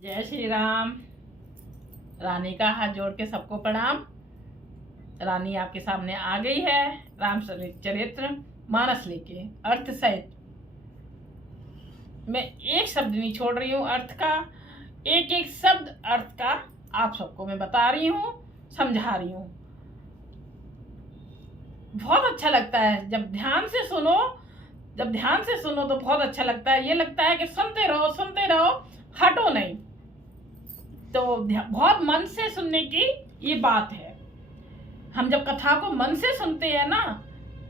जय श्री राम। रानी का हाथ जोड़ के सबको प्रणाम। रानी आपके सामने आ गई है रामचरित्र मानस लेके अर्थ सहित। मैं एक शब्द नहीं छोड़ रही हूँ अर्थ का, एक एक शब्द अर्थ का आप सबको मैं बता रही हूँ, समझा रही हूँ। बहुत अच्छा लगता है जब ध्यान से सुनो, तो बहुत अच्छा लगता है। ये लगता है कि सुनते रहो, हटो नहीं। तो बहुत मन से सुनने की ये बात है। हम जब कथा को मन से सुनते हैं ना,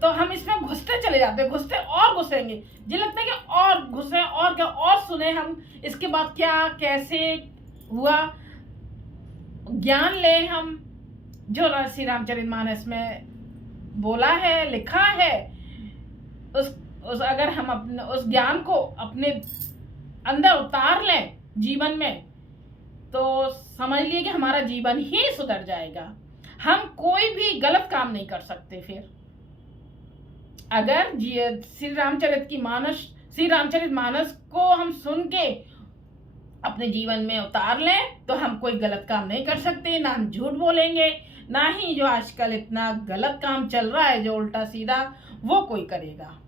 तो हम इसमें घुसते चले जाते हैं, घुसते और घुसेंगे। ये लगता है कि और घुसे और क्या और सुने हम, इसके बाद क्या कैसे हुआ ज्ञान ले हम। जो श्री रामचरितमानस में बोला है, लिखा है, उस अगर हम अपने उस ज्ञान को अपने अंदर उतार लें जीवन में, तो समझ लिए कि हमारा जीवन ही सुधर जाएगा। हम कोई भी गलत काम नहीं कर सकते। फिर अगर श्री रामचरित मानस को हम सुन के अपने जीवन में उतार लें, तो हम कोई गलत काम नहीं कर सकते। ना हम झूठ बोलेंगे, ना ही जो आजकल इतना गलत काम चल रहा है जो उल्टा सीधा, वो कोई करेगा।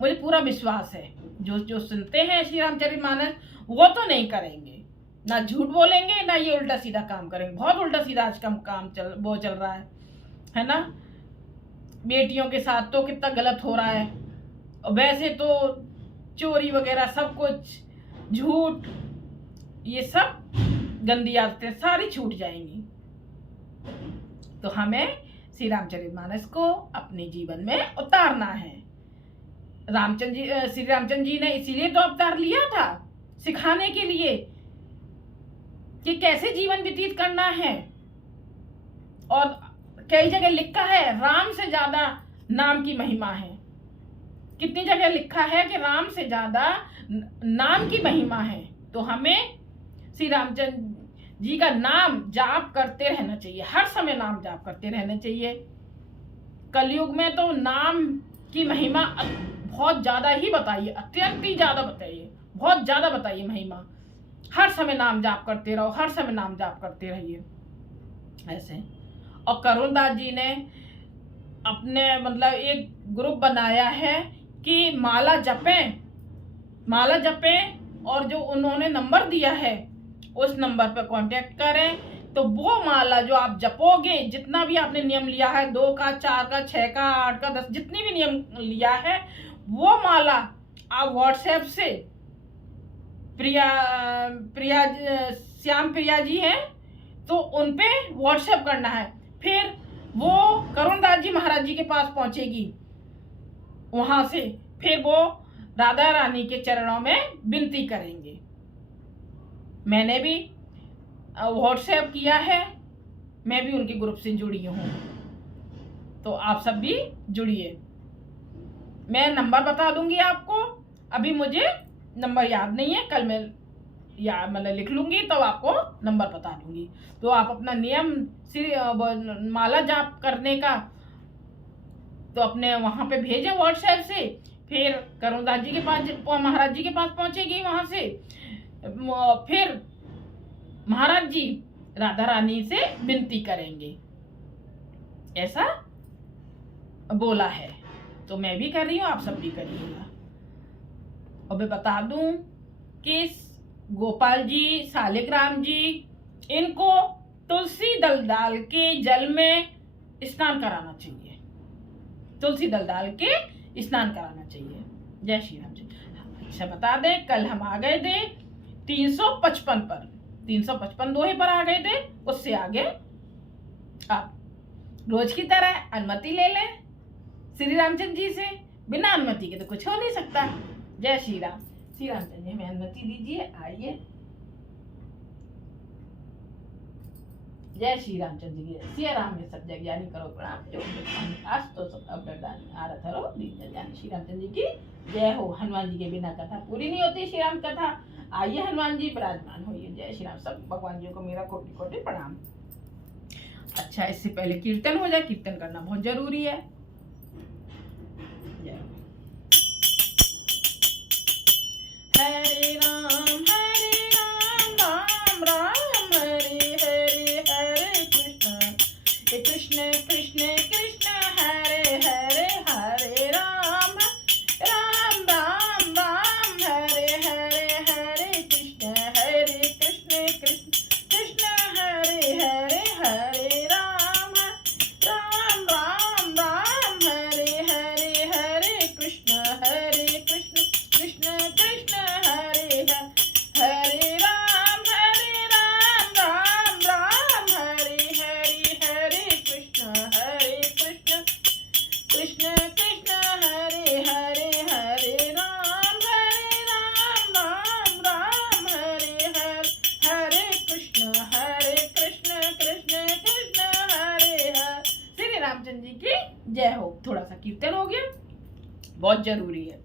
मुझे पूरा विश्वास है जो सुनते हैं श्री रामचरितमानस, वो तो नहीं करेंगे, ना झूठ बोलेंगे, ना ये उल्टा सीधा काम करेंगे। बहुत उल्टा सीधा आज का काम चल रहा है ना। बेटियों के साथ तो कितना गलत हो रहा है। और वैसे तो चोरी वगैरह सब कुछ, झूठ, ये सब गंदी आदतें सारी छूट जाएंगी। तो हमें श्री रामचरितमानस को अपने जीवन में उतारना है। श्री रामचंद्र जी ने इसीलिए तो अवतार लिया था, सिखाने के लिए कि कैसे जीवन व्यतीत करना है। और कई जगह लिखा है राम से ज्यादा नाम की महिमा है। कितनी जगह लिखा है कि राम से ज्यादा नाम की महिमा है। तो हमें श्री रामचंद्र जी का नाम जाप करते रहना चाहिए, हर समय नाम जाप करते रहना चाहिए। कलयुग में तो नाम की महिमा बहुत ज्यादा ही बताइए, अत्यंत ही ज्यादा बताइए, बहुत ज्यादा बताइए महिमा। हर समय नाम जाप करते रहो, हर समय नाम जाप करते रहिए ऐसे। और करुण दास जी ने अपने एक ग्रुप बनाया है कि माला जपें, और जो उन्होंने नंबर दिया है उस नंबर पर कांटेक्ट करें। तो वो माला जो आप जपोगे, जितना भी आपने नियम लिया है, 2 का, 4 का, 6 का, 8 का, 10, जितनी भी नियम लिया है, वो माला आप व्हाट्सएप से श्याम प्रिया जी हैं, तो उन पे व्हाट्सएप करना है। फिर वो करुण दास जी महाराज जी के पास पहुंचेगी। वहां से फिर वो राधा रानी के चरणों में विनती करेंगे। मैंने भी व्हाट्सएप किया है, मैं भी उनके ग्रुप से जुड़ी हूँ, तो आप सब भी जुड़िए। मैं नंबर बता दूंगी आपको, अभी मुझे नंबर याद नहीं है, कल मैं लिख लूंगी तब आपको नंबर बता दूंगी। तो आप अपना नियम माला जाप करने का तो अपने वहां पे भेजें व्हाट्सएप से। फिर करुणदास जी के पास, महाराज जी के पास पहुंचेगी। वहां से फिर महाराज जी राधा रानी से विनती करेंगे, ऐसा बोला है। तो मैं भी कर रही हूँ, आप सब भी करिएगा। और मैं बता दूं कि गोपाल जी, शालिग्राम जी, इनको तुलसी दल डाल के जल में स्नान कराना चाहिए, तुलसी दल डाल के स्नान कराना चाहिए। जय श्री राम जी। अच्छा बता दें, कल हम आ गए थे 355 पर, 355 दोहे पर आ गए थे। उससे आगे आप रोज की तरह अनुमति ले लें श्री रामचंद्र जी से। बिना अनुमति के तो कुछ हो नहीं सकता। जय श्री राम। श्री रामचंद्र जी हमें अनुमति दीजिए, आइए। जय श्री रामचंद्र जी। सिया राम में सब जग ज्ञानी करो प्रणाम, जो आज तो सब अवगदान आरत हरो दीन जान। श्री रामचंद्र जी की जय हो। हनुमान जी के बिना कथा पूरी नहीं होती, श्री राम कथा। आइए हनुमान जी विराजमान होइए। जय श्री राम। सब भगवान जी को मेरा कोटि कोटि प्रणाम। अच्छा, इससे पहले कीर्तन हो जाए, कीर्तन करना बहुत जरूरी है। हरे राम राम राम हरे हरे, हरे कृष्ण कृष्ण कृष्ण हरे हरे, हरे राम राम राम हरे हरे, हरे कृष्ण कृष्ण कृष्ण हरे हरे, हरे राम राम हरे हरे, हरे कृष्ण कृष्ण कृष्ण हरे हरे राम राम हरे हरे, हरे कृष्ण कृष्ण कृष्ण हरे हरे, हरे राम राम हरे हरे कृष्ण कृष्ण कृष्ण हरे हरे। श्री रामचंद्र जी की जय हो। थोड़ा सा कीर्तन हो गया, बहुत जरूरी है।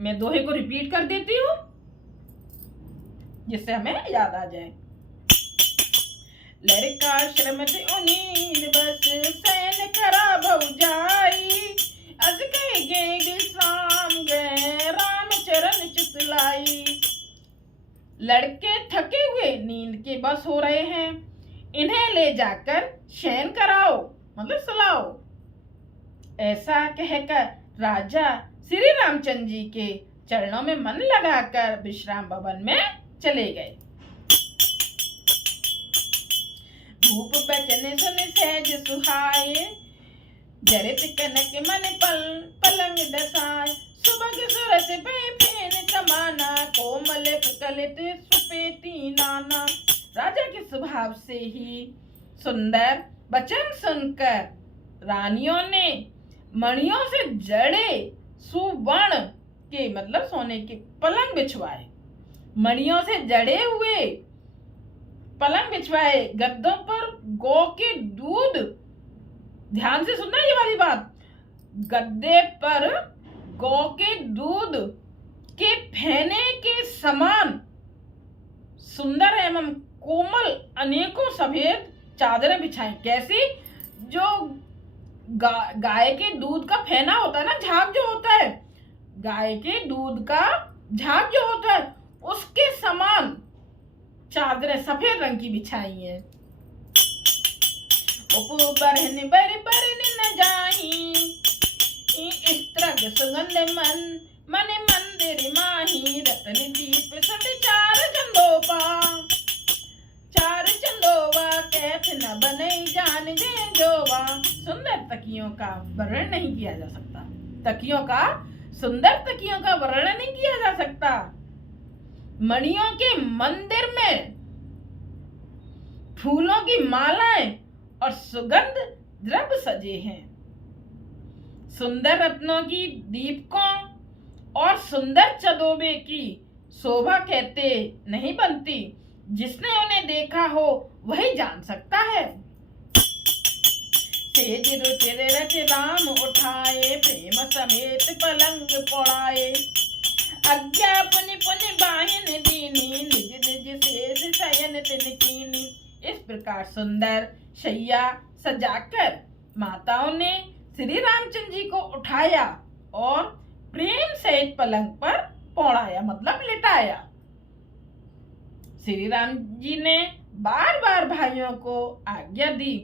मैं दोहे को रिपीट कर देती हूँ जिससे हमें याद आ जाए। लड़का श्रम से उन्नीद बस सैन करा भौजाई, अज गे विश्राम गए राम चरण चितलाई। लड़के थके हुए नींद के बस हो रहे हैं, इन्हें ले जाकर शयन कराओ मतलब सुलाओ। ऐसा कहकर राजा श्री रामचंद्र जी के चरणों में मन लगाकर विश्राम भवन में चले गए। भूप बचन सुन सहज सुहाए, जरित कनक मन पलंग दसाए। सुबह सुरत पे फेन समाना, कोमल कलित सुपेटी नाना। राजा के स्वभाव से ही सुंदर वचन सुनकर रानियों ने मणियों से जड़े सुवर्ण के मतलब सोने के पलंग बिछवाए, मणियों से जड़े हुए पलंग बिछवाए। गद्दों पर गौ के दूध, ध्यान से सुनना ये वाली बात, गद्दे पर गौ के दूध के फेने के समान सुंदर एवं कोमल अनेकों सफेद चादरें बिछाई। कैसी? जो गाय के दूध का फेना होता है ना, झाग जो होता है, गाय के दूध का झाग जो होता है उसके समान चादरें सफेद रंग की बिछाई हैं। बरहन न जाही, सुगंध मन मंदिर माही। रतन दीप सद चार चंदोबा कहत न बनई जान जे जोवा। सुंदर तकियों का वर्णन नहीं किया जा सकता, सुंदर तकियों का वर्णन नहीं किया जा सकता। मणियों के मंदिर में फूलों की मालाएं और सुगंध द्रव्य सजे हैं। सुंदर रत्नों की दीपकों और सुंदर चदोबे की शोभा कहते नहीं बनती, जिसने उन्हें देखा हो वही जान सकता है। तेज रुचिर रच राम उठाए, प्रेम समेत पलंग पड़ाए। आज्ञा पुनि पुनि बाहिन दीनी, निज निज शेष शयन तिन कीनी। इस प्रकार सुंदर शैया सजाकर माताओं ने श्री रामचंद्र जी को उठाया और प्रेम सहित पलंग पर पौड़ाया मतलब लिटाया। श्री राम जी ने बार बार भाइयों को आज्ञा दी,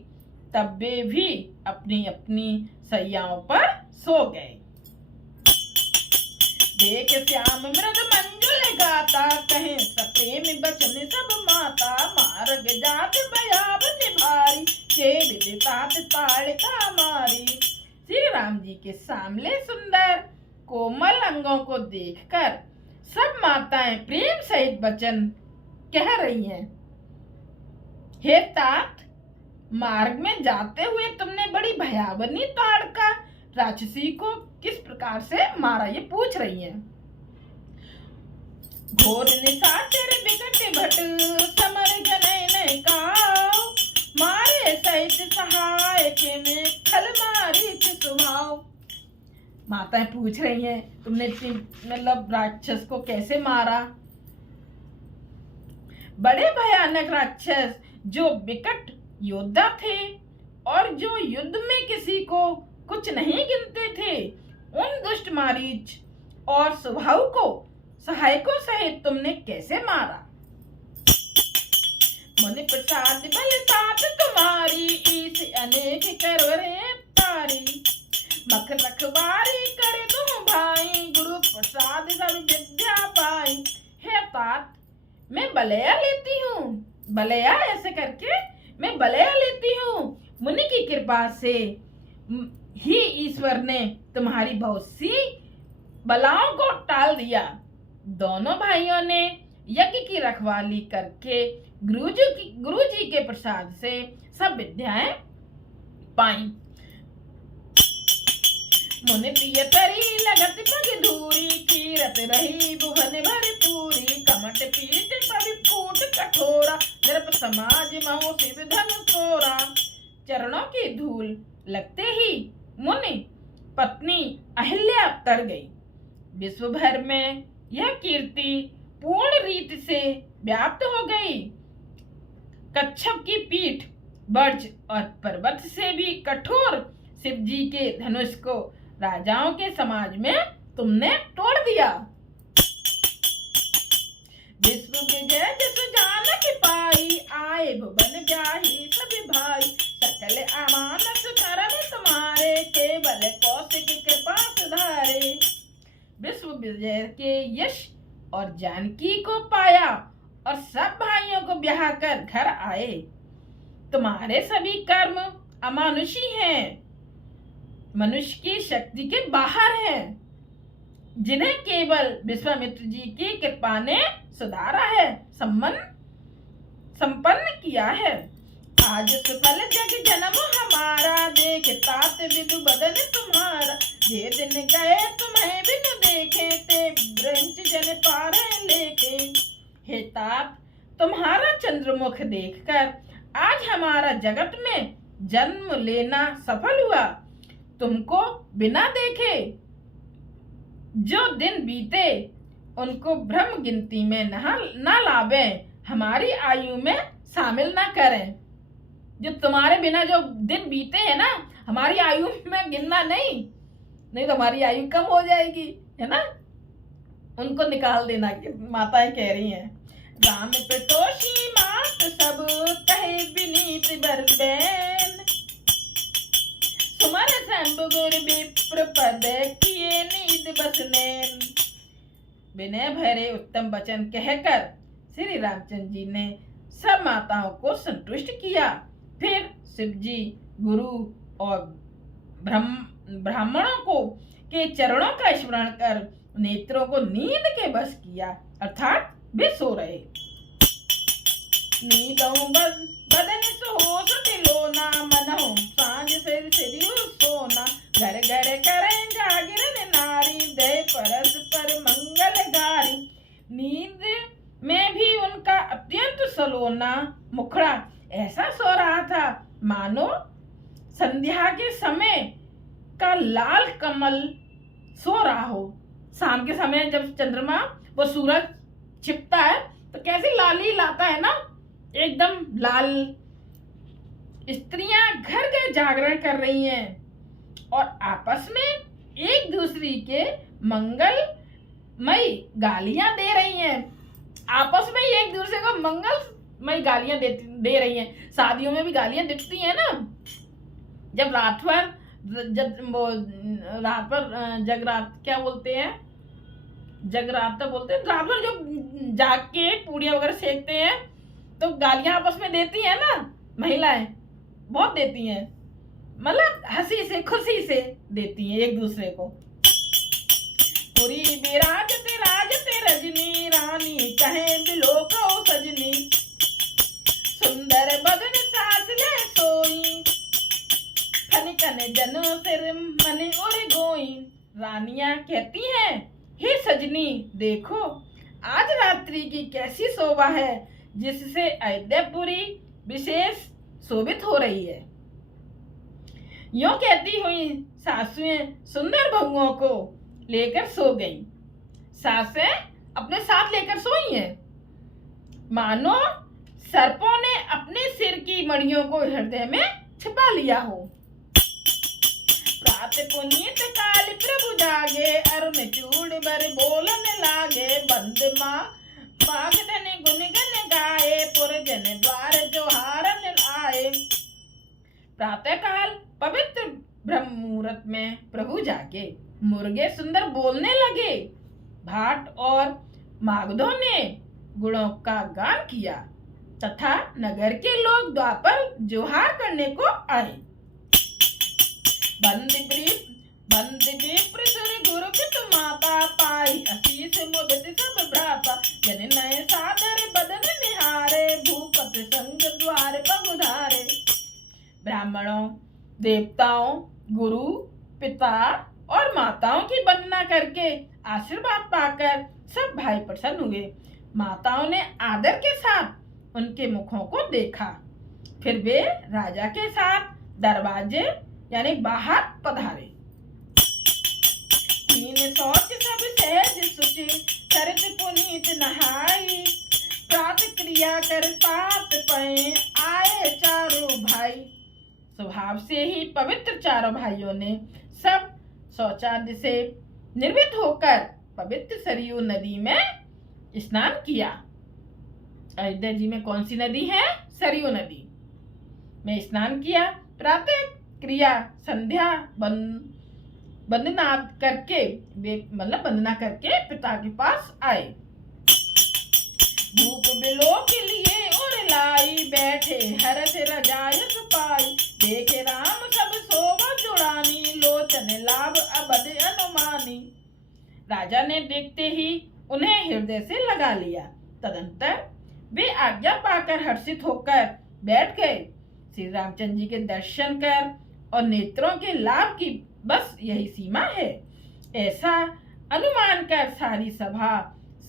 तब वे भी अपनी अपनी सैयाओं पर सो गए। देख श्याम मृद मंजुल गाता, कहें सप्रेम बचन सब माता। मार्ग जात भयाब निभारी, के विदितात ताड़िका मारी। श्री राम जी के सामने सुंदर कोमल अंगों को देखकर सब माताएं प्रेम सहित वचन कह रही हैं। हे तात, मार्ग में जाते हुए तुमने बड़ी भयावनी ताड़का राक्षसी को किस प्रकार से मारा, ये पूछ रही हैं। घोर निशाचर विकट भट, समर जनैन काओ। मारे सहित सहाय के में खल मारी स्वभाव। माताएं पूछ रही हैं तुमने मतलब राक्षस को कैसे मारा। बड़े भयानक राक्षस जो विकट योद्धा थे और जो युद्ध में किसी को कुछ नहीं गिनते थे, उन दुष्ट मारीच और स्वभाव को सहायकों सहित तुमने कैसे मारा? मुनि प्रसाद बल तात तुम्हारी, ईस अनेक करवरे तारी। मख रखवारी करे तुम भाई, गुरु प्रसाद सब विद्या पाई। हे तात, मैं बलया लेती हूँ, बलया ऐसे करके मैं बलया लेती हूँ। मुनि की कृपा से ही ईश्वर ने तुम्हारी बहुत सी बलाओं को टाल दिया। दोनों भाइयों ने यज्ञ की रखवाली करके गुरु जी के प्रसाद से सब विद्याएं पाई। मुनि प्रिय तरी लगत पग धूरी, कीरत रही भुवन भर पूरी। कमट पीठ पवि फूट कठोरा, नृप समाज महो शिव धन तोरा। चरणों की धूल लगते ही मुनि पत्नी अहिल्या तर गई। विश्व भर में यह कीर्ति पूर्ण रीति से व्याप्त हो गई। कच्छप की पीठ बर्ज और पर्वत से भी कठोर शिव जी के धनुष को राजाओं के समाज में तुमने तोड़ दिया। विश्व विजय जस जानक पाई, आए भुवन ब्याही सभी भाई। सकल अमानस करम तुम्हारे, केवल कौशिक कृपा सुधारे। विश्व विजय के यश और जानकी को पाया और सब भाइयों को ब्याह कर घर आए। तुम्हारे सभी कर्म अमानुषी हैं, मनुष्य की शक्ति के बाहर हैं, जिन्हें केवल विश्वामित्र जी की कृपा ने सुधारा है, संपन्न किया है। आज सुफल जग जन्म हमारा, देख तात विदु बदन तुम्हारा। जे दिन गए तुम्हें बिनु देखे, ते ब्रंच जन पारे लेके। हे तात, तुम्हारा चंद्रमुख देखकर आज हमारा जगत में जन्म लेना सफल हुआ। तुमको बिना देखे जो दिन बीते, उनको भ्रम गिनती में न लावे, हमारी आयु में शामिल न करें। जो तुम्हारे बिना जो दिन बीते हैं ना, हमारी आयु में गिनना नहीं तो हमारी आयु कम हो जाएगी, है ना। उनको निकाल देना, माताएं कह रही हैं। राम प्रतोषी मात सब कहे विनीत बरबैन, सुमर शंभु गुर विप्र पद किए नीद बसनैन। विनय भरे उत्तम वचन कहकर श्री रामचंद्र जी ने सब माताओं को संतुष्ट किया। फिर शिव जी गुरु और ब्राह्मणों को के चरणों का स्मरण कर नेत्रों को नींद के बस किया, अर्थात वे सो रहे। नींदों बदन सोस तिलोना, मनहु सांझ सिर सोना। घर घर करें जागरण नारी, दे परस्पर मंगल गारी। नींद में भी उनका अत्यंत सलोना मुखड़ा ऐसा सो रहा था मानो संध्या के समय का लाल कमल सो रहा हो। शाम के समय जब चंद्रमा वो सूरज छिपता है तो कैसी लाली लाता है ना, एकदम लाल। स्त्रियां घर घर जागरण कर रही हैं और आपस में एक दूसरी के मंगलमयी गालियां दे रही हैं। आपस में एक दूसरे को मंगलमयी गालियां दे रही हैं। शादियों में भी गालियां दिखती हैं ना, जब रात पर जगरात क्या बोलते हैं, जगराता बोलते हैं, रात भर जो जाग के पूड़ियाँ वगैरह सेकते हैं तो गालियां आपस में देती हैं ना, महिलाएं बहुत देती हैं, मतलब हंसी से खुशी से देती हैं एक दूसरे को। पूरी विराजते राजते रजनी, रानी कहे बिलोको सजनी। सुंदर बदन सास ले सोई, फनिकन जनो सिर मनि उड़ गोई। रानियां कहती हैं, हे सजनी देखो आज रात्रि की कैसी शोभा है, जिससे अयोध्यापुरी विशेष शोभित हो रही है। यूं कहती हुई सासुएं सुंदर बहुओं को लेकर सो गईं। सासें अपने साथ लेकर सोई हैं, मानो सर्पों ने अपने सिर की मणियों को हृदय में छिपा लिया हो। प्रात पुनीत काल प्रभु जागे, अरुण चूड़ बर बोलन लागे। बंद मागधन गुन गन गाए, पुरजन द्वार जोहारन आए। प्रातः काल पवित्र ब्रह्म मुहूर्त में प्रभु जागे, मुर्गे सुंदर बोलने लगे। भाट और मागधों ने गुणों का गान किया तथा नगर के लोग द्वार पर जोहार करने को आए। बंद विप्र सुर गुरु पित माता, पाई असीस मुदित सब भ्राता। जन नए सादर बदन निहारे, भूपत संग द्वार पगुधारे। ब्राह्मणों, देवताओं, गुरु, पिता और माताओं की वंदना करके आशीर्वाद पाकर सब भाई प्रसन्न हुए। माताओं ने आदर के साथ उनके मुखों को देखा। फिर वे राजा के साथ दरवाजे यानी बाहर पधारे। तीन शौच सब सहज सुचि, सरित पुनीत नहाई। प्रात क्रिया कर पात पए, आए चारों भाई। स्वभाव से ही पवित्र चारों भाइयों ने सब शौचादि से निर्मित होकर पवित्र सरयू नदी में स्नान किया। अयोध्या जी में कौन सी नदी है? सरयू नदी में स्नान किया। प्रातः क्रिया संध्या वंदना करके वंदना करके पिता के पास आए। भूख बिलो के लिए और लाई, बैठे हरस रजायत पाई। देखे राम सब शोभा जुड़ानी, लोचन लाभ अबद अनुमानी। राजा ने देखते ही उन्हें हृदय से लगा लिया। तदंतर वे आज्ञा पाकर हर्षित होकर बैठ गए। श्री रामचंद्र जी के दर्शन कर और नेत्रों के लाभ की बस यही सीमा है। ऐसा अनुमान कर सारी सभा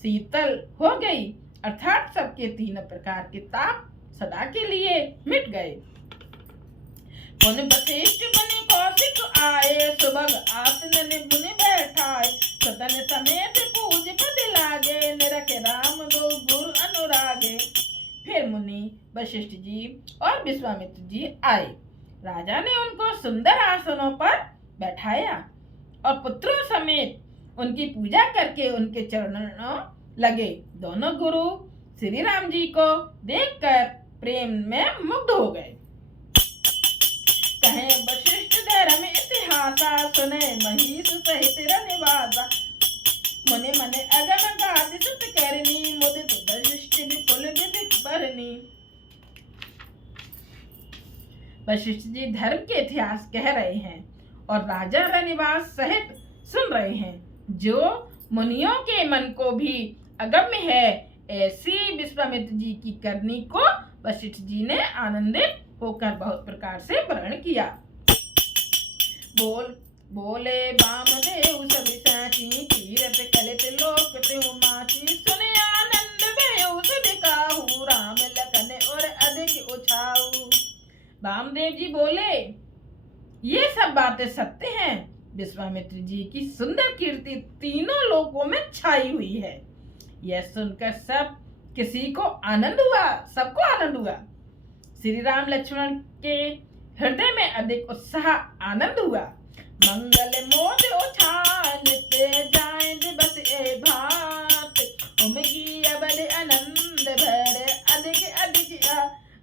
शीतल हो गई, अर्थात सबके तीनों प्रकार के ताप सदा के लिए मिट गए। पुन वशिष्ठ मुनि कौशिक आए, सुभग आसन मुनि बैठाए। सदन समेत पूज पद लागे, निरख राम दो गुरु अनुरागे। फिर मुनि वशिष्ठ जी और विश्वामित्र जी आए। राजा ने उनको सुंदर आसनों पर बैठाया और पुत्रों समेत उनकी पूजा करके उनके चरणों लगे। दोनों गुरु श्री राम जी को देखकर प्रेम में मुग्ध हो गए। कहे वशिष्ठ धर्म इतिहासा, सुने महिष सहित रनिवासा। मुनि मने अगम गाद सुत करनी, मुदित वशिष्ठ विपुल विदित बरनी। वशिष्ठ जी धर्म के इतिहास कह रहे हैं और राजा रनिवास सहित सुन रहे हैं। जो मुनियों के मन को भी अगम्य है, ऐसी विश्वामित्र जी की करनी को वशिष्ठ जी ने आनंदित होकर बहुत प्रकार से वर्णन किया। बोले वामदेव सभी साची, कीरत कलित लोक त्यों माची। सुने आनंद भयो सभी काहू, राम लखन और अधिक उछाऊ। वामदेव जी बोले, ये सब बातें सत्य हैं। विश्वामित्र जी की सुंदर कीर्ति तीनों लोकों में छाई हुई है। यह सुनकर सबको आनंद हुआ। श्री राम लक्ष्मण के हृदय में अधिक उत्साह आनंद हुआ। मंगल मोद उठान पे जाए दिवस ए भात, उमगी अबद आनंद भर अधिक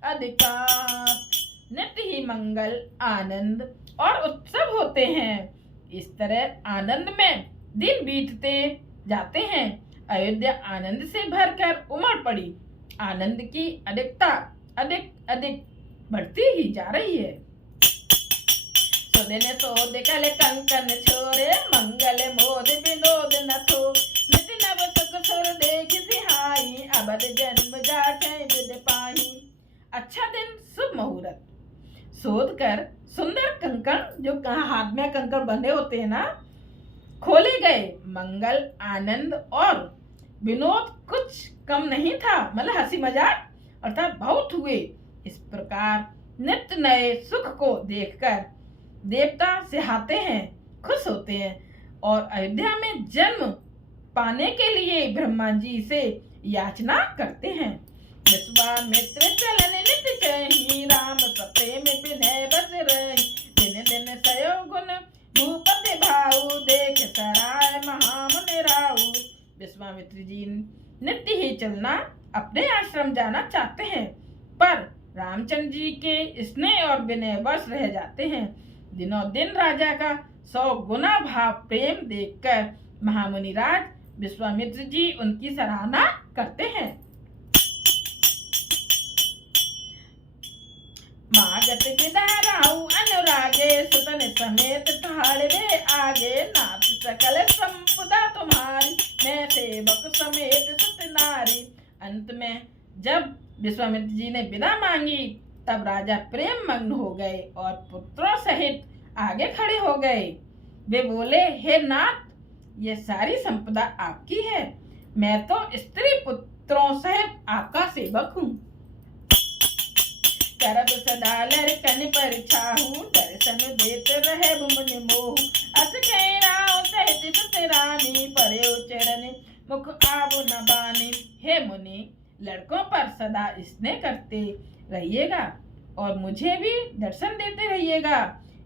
अधिकात। नित्य ही मंगल, आनंद और उत्सव होते हैं। इस तरह आनंद में दिन बीतते जाते हैं। अयोध्या आनंद से भरकर उमड़ पड़ी। आनंद की अधिकता अधिक बढ़ती ही जा रही है। सोदे सोद कल कंकन छोरे, मंगल मोद विनोद नथो। नित नव सुख सुर देख सिहाई, अबद जन्म जाके विद पाही। अच्छा दिन, शुभ मुहूर्त। शोध कर सुंदर कंकण, जो कहाँ हाथ में कंकण बंधे होते हैं ना, खोले गए। मंगल, आनंद और विनोद कुछ कम नहीं था, मतलब हंसी मजाक अर्थात बहुत हुए। इस प्रकार नित्य नए सुख को देखकर देवता सिहाते हैं, खुश होते हैं और अयोध्या में जन्म पाने के लिए ब्रह्मा जी से याचना करते हैं। विश्वामित्र चलन नित चही, राम सप्ते में विनय बस रही। दिन दिन सयो गुण जाऊ, देख सराय महामुनि राऊ। विश्वामित्र जी नित्य ही चलना अपने आश्रम जाना चाहते हैं, पर रामचंद्र जी के स्नेह और विनय वश रह जाते हैं। दिनों दिन राजा का 100 गुना भाव प्रेम देखकर महामुनि राज विश्वामित्र जी उनकी सराहना करते हैं। मागत विदाराऊ अनुरागे, सुतन समेत ठाड़े आगे, नाथ सकल संपदा तुम्हारी, मैं सेवक समेत सतनारी। अंत में जब विश्वामित्र जी ने विदा मांगी, तब राजा प्रेम मग्न हो गए और पुत्रों सहित आगे खड़े हो गए। वे बोले, हे नाथ, ये सारी संपदा आपकी है, मैं तो स्त्री पुत्रों सहित आपका सेवक हूँ। करब सदा लड़कन पर छाहू, दर्शन देत रहे मुनि मोह, अस कहराओ सहित सतरानी, परे चरण मुख आबु न बानी। हे मुनि, लड़कों पर सदा स्नेह करते रहिएगा और मुझे भी दर्शन देते रहिएगा।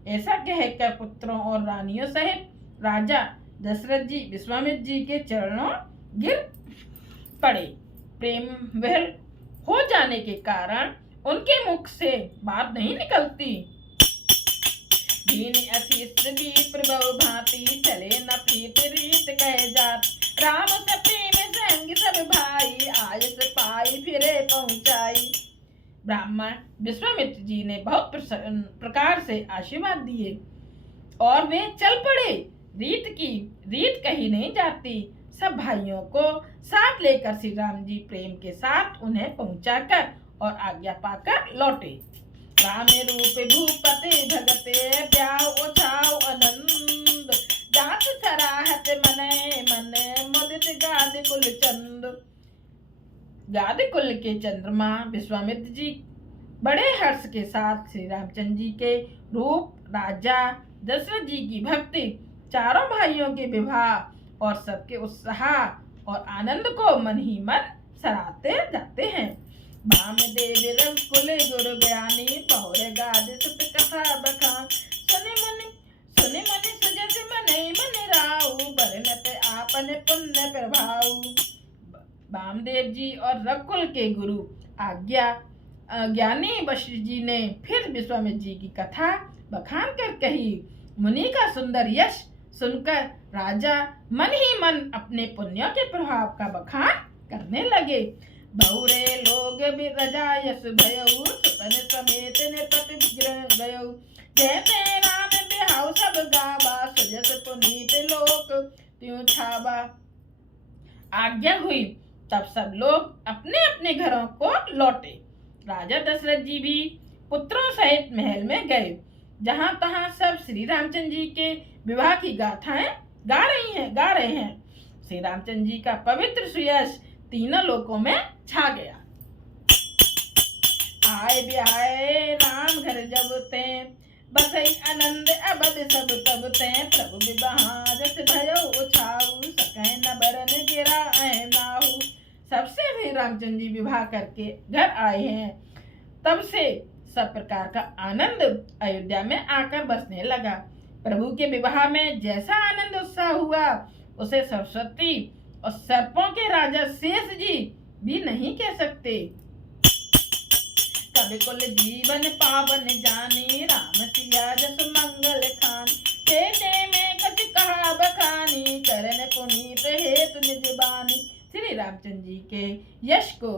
ऐसा कहकर पुत्रों और रानियों सहित राजा दशरथ जी विश्वामित्र जी के चरणों गिर पड़े। प्रेम विहल हो जाने के कारण उनके मुख से बात नहीं निकलती। दीन असीस भी प्रभु भांति, चले न प्रीत रीत कह जात, राम से प्रेम संग सब भाई, आयस पाई फिरे पहुंचाई। ब्राह्मण विश्वामित्र जी ने बहुत प्रकार से आशीर्वाद दिए और वे चल पड़े। रीत कही नहीं जाती। सब भाइयों को साथ लेकर श्री राम जी प्रेम के साथ उन्हें पहुंचाकर और आज्ञा पाकर लौटे। राम रूप भूपति भगते, प्याव उछाव आनंद, जात सराहत मने मने, मुदित गाद कुल चंद। गाद कुल के चंद्रमा विश्वामित्र जी बड़े हर्ष के साथ श्री रामचंद्र जी के रूप, राजा दशरथ जी की भक्ति, चारों भाइयों के विवाह और सबके उत्साह और आनंद को मन ही मन सराहते जाते हैं। वामदेव रघुकुल गुरु ज्ञानी, बहुर गाद सुत कथा बखान, सुनि मुनि सुजस मनै मन राऊ, बरनत आपन पुण्य प्रभाऊ। वामदेव जी और रघुकुल के गुरु ज्ञानी वशिष्ठ जी ने फिर विश्वामित्र जी की कथा बखान कर कही। मुनि का सुंदर यश सुनकर राजा मन ही मन अपने पुण्यों के प्रभाव का बखान करने लगे। बहुरे लोग रजा यश भयऊ, सुतन समेत ने पति विग्रह गयऊ, जैसे राम बिहाऊ सब गावा, सुजस पुनीत लोक त्यों छावा। आज्ञा हुई तब सब लोग अपने अपने घरों को लौटे। राजा दशरथ जी भी पुत्रों सहित महल में गए, जहां तहां सब श्री रामचंद्र जी के विवाह की गाथाएं गा रहे हैं। श्री रामचंद्र जी का पवित्र सुयश तीनों लोकों में छा गया। आए ब्याहे राम घर जब ते, बसई आनंद अबद सब तब ते, प्रभु विवाह जस भयो उछाऊ, सकै न बरन गिरा नाहू। सबसे भी रामचंद्र जी विवाह करके घर आए हैं, तब से सब प्रकार का आनंद अयोध्या में आकर बसने लगा। प्रभु के विवाह में जैसा आनंद उत्साह हुआ, उसे सरस्वती और सर्पों के राजा शेष जी भी नहीं कह सकते। कवि कुल जीवन पावन जानी, राम सिया जस मंगल खान, तेते में कछ कहा बखानी, करन पुनीत हेतु निज बानी। श्री रामचंद्र जी के यश को,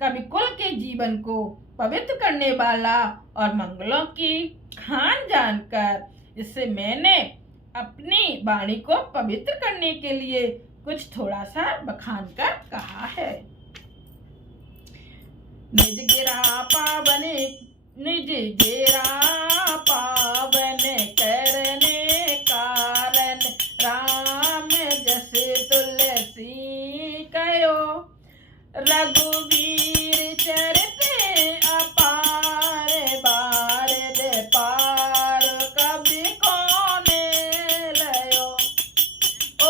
कवि कुल के जीवन को पवित्र करने वाला और मंगलों की खान जानकर इससे मैंने अपनी वाणी को पवित्र करने के लिए कुछ थोड़ा सा बखान कर कहा है। निज गिरा पावन करने कारण, राम जस तुलसी कयो, रघुवीर चरित अपार, बारद पार कवि कोने लयो,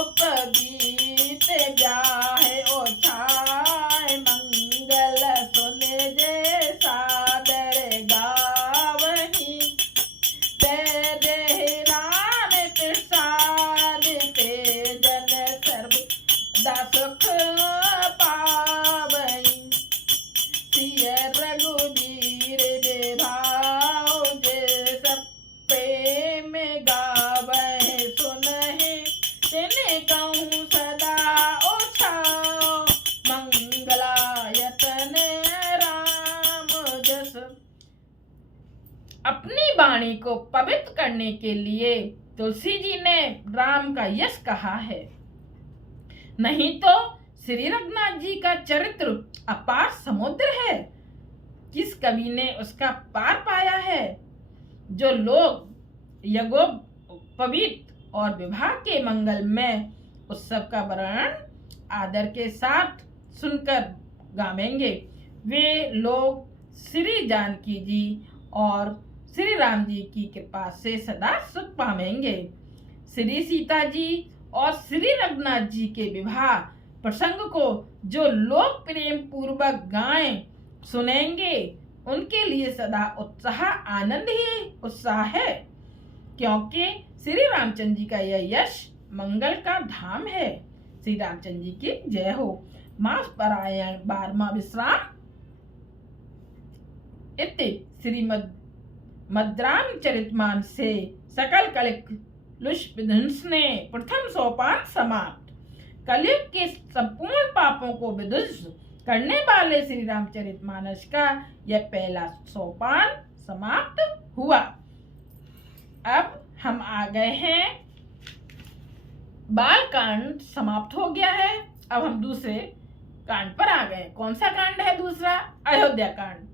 उपगीत ब्याहे ओछाए, मंगल सुन जे सादर गावही, ते देह राम प्रसाद कहूँ सदा उत्साह, मंगलायतन राम जस। अपनी वाणी को पवित्र करने के लिए तुलसी जी ने राम का यश कहा है। नहीं तो श्री रघुनाथ जी का चरित्र अपार समुद्र है, किस कवि ने उसका पार पाया है। जो लोग यज्ञोपवीत और विवाह के मंगलमय उत्सव का वर्णन आदर के साथ सुनकर गावेंगे, वे लोग श्री जानकी जी और श्री राम जी की कृपा से सदा सुख पावेंगे। श्री सीता जी और श्री रघुनाथ जी के विवाह प्रसंग को जो लोग प्रेम पूर्वक गाएं सुनेंगे, उनके लिए सदा उत्साह आनंद ही उत्साह है, क्योंकि श्री रामचंद्र जी का यह यश मंगल का धाम है। श्री रामचंद्र जी की जय हो। मास पारायण 12वां विश्राम इति श्रीमद् मद्रामचरितमानस से सकल कलिक लुष्विध्वंसने प्रथम सोपान समाप्त। कलयुग के संपूर्ण पापों को विध्वंस करने वाले श्री रामचरितमानस का यह पहला सोपान समाप्त हुआ। अब हम आ गए हैं, बाल कांड समाप्त हो गया है। अब हम दूसरे कांड पर आ गए। कौन सा कांड है दूसरा? अयोध्या कांड।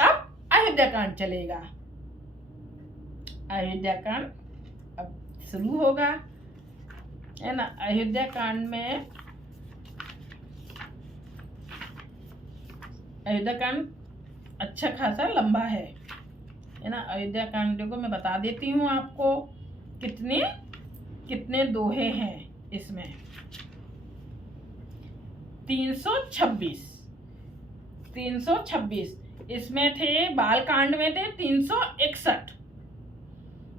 अब अयोध्या कांड चलेगा। अयोध्या कांड अब शुरू होगा, है ना। अयोध्या कांड में अयोध्या कांड अच्छा खासा लंबा है ना। अयोध्या कांड को मैं बता देती हूँ आपको कितने कितने दोहे हैं इसमें। 326 इसमें थे। बालकांड में थे 361।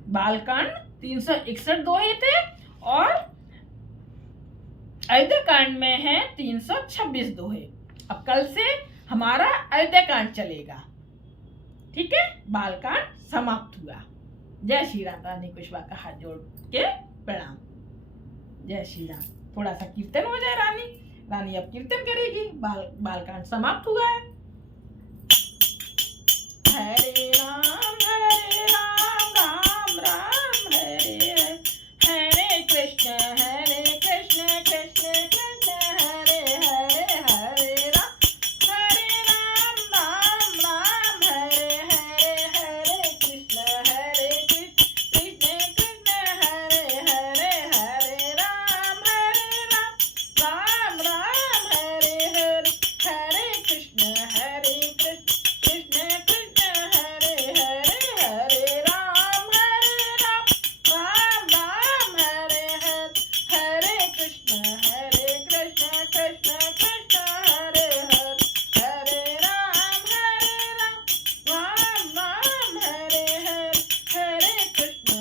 बालकांड 361 दोहे थे और अयोध्या कांड में है 326 दोहे। अब कल से हमारा अयोध्या कांड चलेगा, ठीक है। बालकांड समाप्त हुआ। जय श्री राम। रानी कुशवाहा का हाथ जोड़ के प्रणाम। जय श्री राम। थोड़ा सा कीर्तन हो जाए। रानी अब कीर्तन करेगी। बालकांड समाप्त हुआ है। हरे राम राम राम हरे हरे, हरे कृष्ण कृष्ण कृष्ण हरे हरे, हरे राम राम हरे हरे, हरे कृष्ण कृष्ण कृष्ण हरे हरे, हरे राम राम हरे हरे, हरे कृष्ण कृष्ण कृष्ण हरे हरे, हरे राम राम हरे हरे, हरे कृष्ण कृष्ण कृष्ण हरे हरे, हरे राम राम हरे हरे, हरे कृष्ण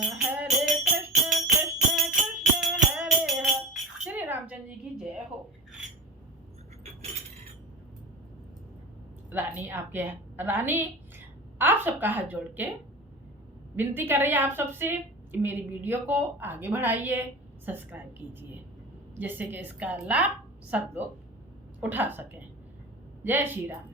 कृष्ण कृष्ण हरे हरे। श्री रामचंद्र जी की जय हो। रानी आप सबका हाथ जोड़ के विनती कर रही है आप सबसे कि मेरी वीडियो को आगे बढ़ाइए, सब्सक्राइब कीजिए, जिससे कि इसका लाभ सब लोग उठा सकें। जय श्री राम।